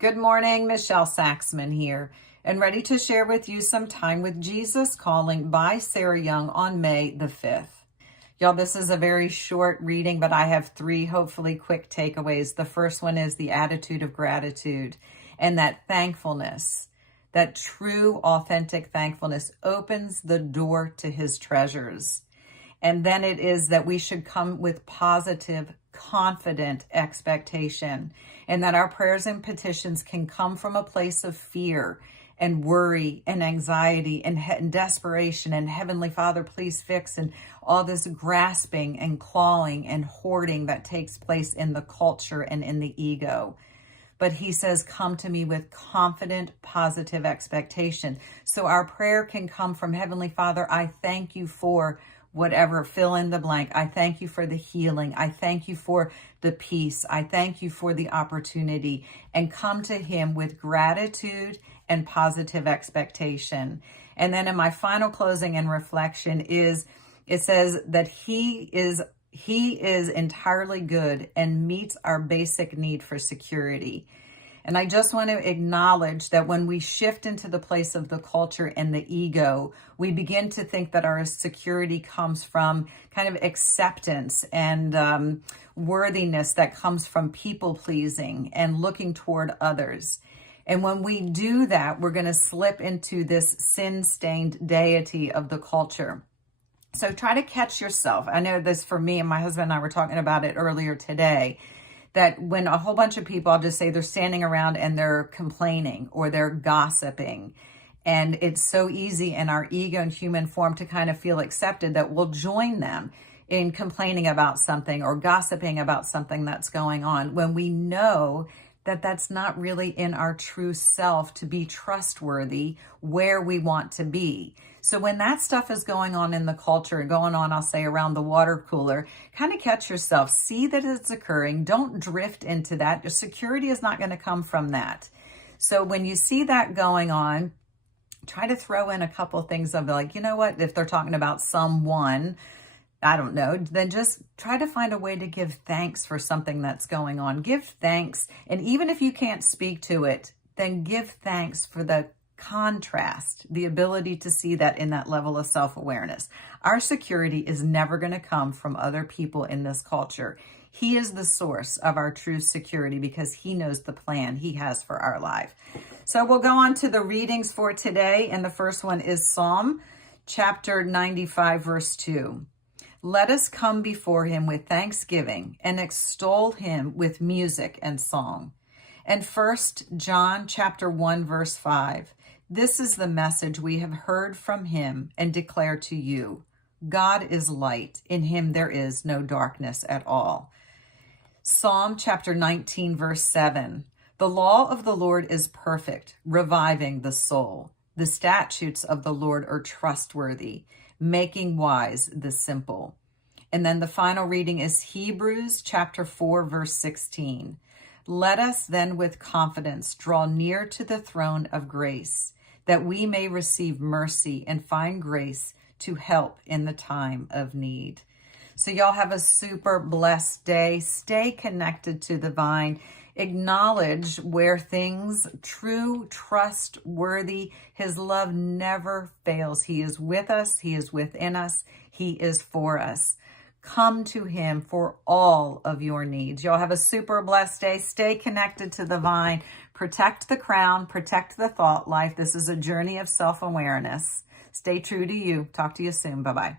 Good morning, Michelle Saxman here, and ready to share with you some Time with Jesus Calling by Sarah Young on May the 5th. Y'all, this is a very short reading, but I have three hopefully quick takeaways. The first one is the attitude of gratitude and that thankfulness, that true, authentic thankfulness opens the door to his treasures. And then it is that we should come with positive, confident expectation, and that our prayers and petitions can come from a place of fear and worry and anxiety and desperation and Heavenly Father, please fix, and all this grasping and clawing and hoarding that takes place in the culture and in the ego. But he says, come to me with confident, positive expectation. So our prayer can come from Heavenly Father, I thank you for whatever, fill in the blank. I thank you for the healing. I thank you for the peace. I thank you for the opportunity, and come to him with gratitude and positive expectation. And then in my final closing and reflection is, it says that he is entirely good and meets our basic need for security. And I just want to acknowledge that when we shift into the place of the culture and the ego, we begin to think that our security comes from kind of acceptance and worthiness that comes from people pleasing and looking toward others. And when we do that, we're going to slip into this sin-stained deity of the culture. So try to catch yourself. I know this for me, and my husband and I were talking about it earlier today, that when a whole bunch of people, I'll just say they're standing around and they're complaining or they're gossiping. And it's so easy in our ego and human form to kind of feel accepted that we'll join them in complaining about something or gossiping about something that's going on, when we know that that's not really in our true self to be trustworthy where we want to be. So when that stuff is going on in the culture and going on, I'll say around the water cooler, kind of catch yourself, see that it's occurring. Don't drift into that. Your security is not going to come from that. So when you see that going on, try to throw in a couple of things of like, you know what, if they're talking about someone, I don't know, then just try to find a way to give thanks for something that's going on. Give thanks. And even if you can't speak to it, then give thanks for the contrast, the ability to see that in that level of self-awareness. Our security is never going to come from other people in this culture. He is the source of our true security because he knows the plan he has for our life. So we'll go on to the readings for today. And the first one is Psalm chapter 95, verse 2. Let us come before him with thanksgiving and extol him with music and song. And 1 John chapter 1, verse 5. This is the message we have heard from him and declare to you. God is light. In him there is no darkness at all. Psalm chapter 19, verse 7. The law of the Lord is perfect, reviving the soul. The statutes of the Lord are trustworthy, making wise the simple. And then the final reading is Hebrews chapter 4, verse 16. Let us then with confidence draw near to the throne of grace, that we may receive mercy and find grace to help in the time of need. So y'all have a super blessed day. Stay connected to the vine. Acknowledge where things true, trustworthy. His love never fails. He is with us. He is within us. He is for us. Come to him for all of your needs. Y'all have a super blessed day. Stay connected to the vine. Protect the crown. Protect the thought life. This is a journey of self-awareness. Stay true to you. Talk to you soon. Bye-bye.